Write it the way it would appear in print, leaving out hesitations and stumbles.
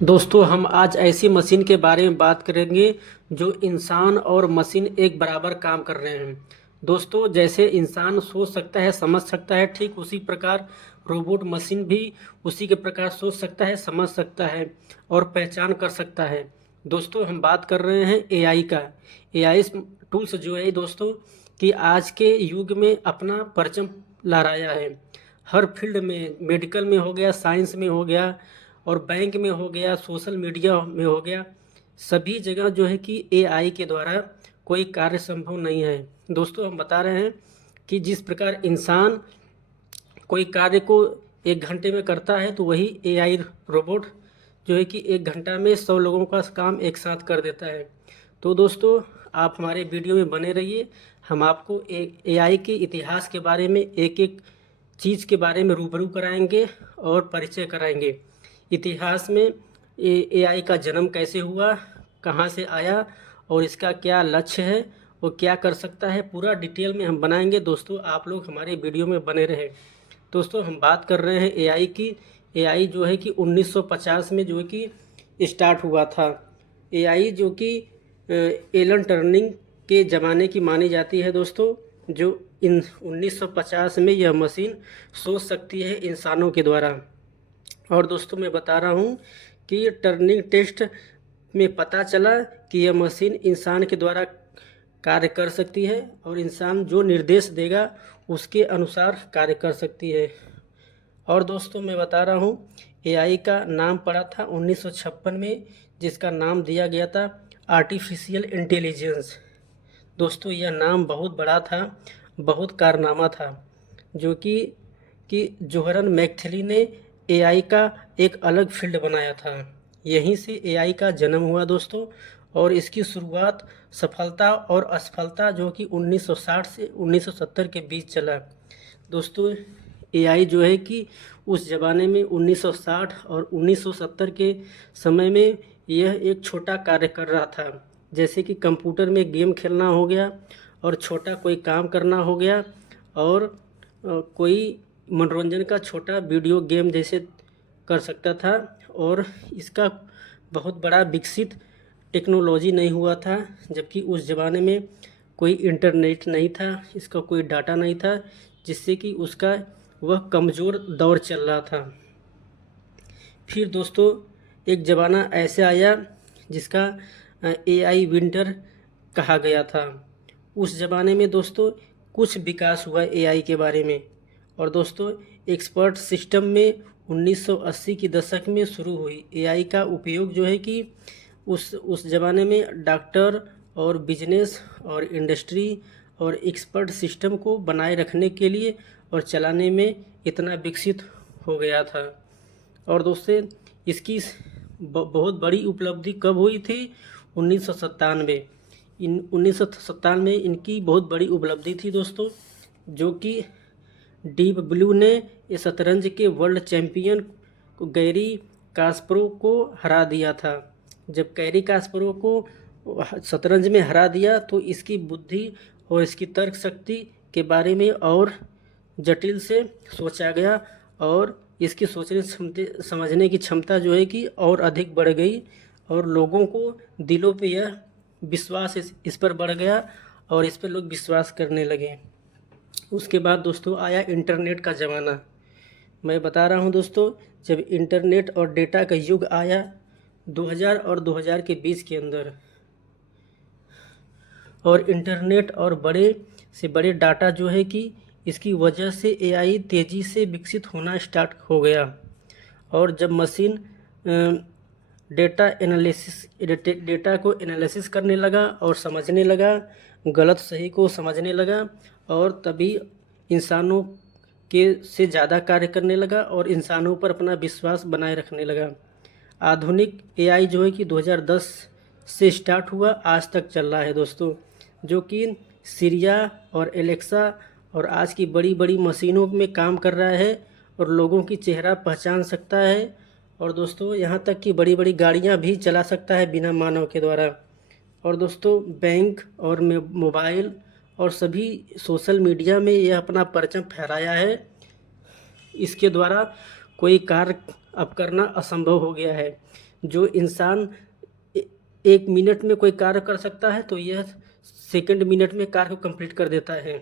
दोस्तों हम आज ऐसी मशीन के बारे में बात करेंगे जो इंसान और मशीन एक बराबर काम कर रहे हैं। दोस्तों जैसे इंसान सोच सकता है, समझ सकता है, ठीक उसी प्रकार रोबोट मशीन भी उसी के प्रकार सोच सकता है, समझ सकता है और पहचान कर सकता है। दोस्तों हम बात कर रहे हैं एआई का। एआई टूल्स जो है दोस्तों कि आज के युग में अपना परचम लहराया है। हर फील्ड में, मेडिकल में हो गया, साइंस में हो गया और बैंक में हो गया, सोशल मीडिया में हो गया, सभी जगह जो है कि एआई के द्वारा कोई कार्य संभव नहीं है। दोस्तों हम बता रहे हैं कि जिस प्रकार इंसान कोई कार्य को 1 घंटे में करता है तो वही एआई रोबोट जो है कि 1 घंटा में 100 लोगों का काम एक साथ कर देता है। तो दोस्तों आप हमारे वीडियो में बने रहिए। हम आपको एआई के इतिहास के बारे में एक एक चीज़ के बारे में रूबरू कराएंगे और परिचय कराएंगे। इतिहास में एआई का जन्म कैसे हुआ, कहाँ से आया और इसका क्या लक्ष्य है, वो क्या कर सकता है, पूरा डिटेल में हम बनाएंगे। दोस्तों आप लोग हमारे वीडियो में बने रहे। दोस्तों हम बात कर रहे हैं एआई की। एआई जो है कि 1950 में जो है कि स्टार्ट हुआ था। एआई जो कि एलन टर्निंग के ज़माने की मानी जाती है दोस्तों। जो इन 1950 में यह मशीन सोच सकती है इंसानों के द्वारा। और दोस्तों मैं बता रहा हूँ कि टर्निंग टेस्ट में पता चला कि यह मशीन इंसान के द्वारा कार्य कर सकती है और इंसान जो निर्देश देगा उसके अनुसार कार्य कर सकती है। और दोस्तों मैं बता रहा हूँ एआई का नाम पड़ा था 1956 में, जिसका नाम दिया गया था आर्टिफिशियल इंटेलिजेंस। दोस्तों यह नाम बहुत बड़ा था, बहुत कारनामा था, जो कि जोहरन मैकथली ने एआई का एक अलग फील्ड बनाया था। यहीं से एआई का जन्म हुआ दोस्तों। और इसकी शुरुआत, सफलता और असफलता जो कि 1960 से 1970 के बीच चला। दोस्तों एआई जो है कि उस ज़माने में 1960 और 1970 के समय में यह एक छोटा कार्य कर रहा था। जैसे कि कंप्यूटर में गेम खेलना हो गया और छोटा कोई काम करना हो गया और कोई मनोरंजन का छोटा वीडियो गेम जैसे कर सकता था। और इसका बहुत बड़ा विकसित टेक्नोलॉजी नहीं हुआ था, जबकि उस ज़माने में कोई इंटरनेट नहीं था, इसका कोई डाटा नहीं था, जिससे कि उसका वह कमज़ोर दौर चल रहा था। फिर दोस्तों एक ज़माना ऐसे आया जिसका एआई विंटर कहा गया था। उस ज़माने में दोस्तों कुछ विकास हुआ एआई के बारे में। और दोस्तों एक्सपर्ट सिस्टम में 1980 की दशक में शुरू हुई। एआई का उपयोग जो है कि उस ज़माने में डॉक्टर और बिजनेस और इंडस्ट्री और एक्सपर्ट सिस्टम को बनाए रखने के लिए और चलाने में इतना विकसित हो गया था। और दोस्तों इसकी बहुत बड़ी उपलब्धि कब हुई थी? 1997। 1997 में इनकी बहुत बड़ी उपलब्धि थी दोस्तों, जो कि डीप ब्लू ने इस शतरंज के वर्ल्ड चैंपियन गैरी कास्परोव को हरा दिया था। जब गैरी कास्परोव को शतरंज में हरा दिया तो इसकी बुद्धि और इसकी तर्क शक्ति के बारे में और जटिल से सोचा गया और इसकी सोचने समझने की क्षमता जो है कि और अधिक बढ़ गई और लोगों को दिलों पे यह विश्वास इस पर बढ़ गया और इस पर लोग विश्वास करने लगे। उसके बाद दोस्तों आया इंटरनेट का ज़माना। मैं बता रहा हूं दोस्तों, जब इंटरनेट और डेटा का युग आया 2000 और 2000 के बीच के अंदर, और इंटरनेट और बड़े से बड़े डाटा जो है कि इसकी वजह से एआई तेज़ी से विकसित होना स्टार्ट हो गया। और जब मशीन डेटा को एनालिसिस करने लगा और समझने लगा, गलत सही को समझने लगा, और तभी इंसानों के से ज़्यादा कार्य करने लगा और इंसानों पर अपना विश्वास बनाए रखने लगा। आधुनिक एआई जो है कि 2010 से स्टार्ट हुआ, आज तक चल रहा है दोस्तों, जो कि सीरिया और एलेक्सा और आज की बड़ी बड़ी मशीनों में काम कर रहा है और लोगों की चेहरा पहचान सकता है। और दोस्तों यहाँ तक कि बड़ी बड़ी गाड़ियाँ भी चला सकता है बिना मानव के द्वारा। और दोस्तों बैंक और मोबाइल और सभी सोशल मीडिया में यह अपना परचम फहराया है। इसके द्वारा कोई कार्य अब करना असंभव हो गया है। जो इंसान 1 मिनट में कोई कार्य कर सकता है तो यह सेकंड मिनट में कार्य को कंप्लीट कर देता है।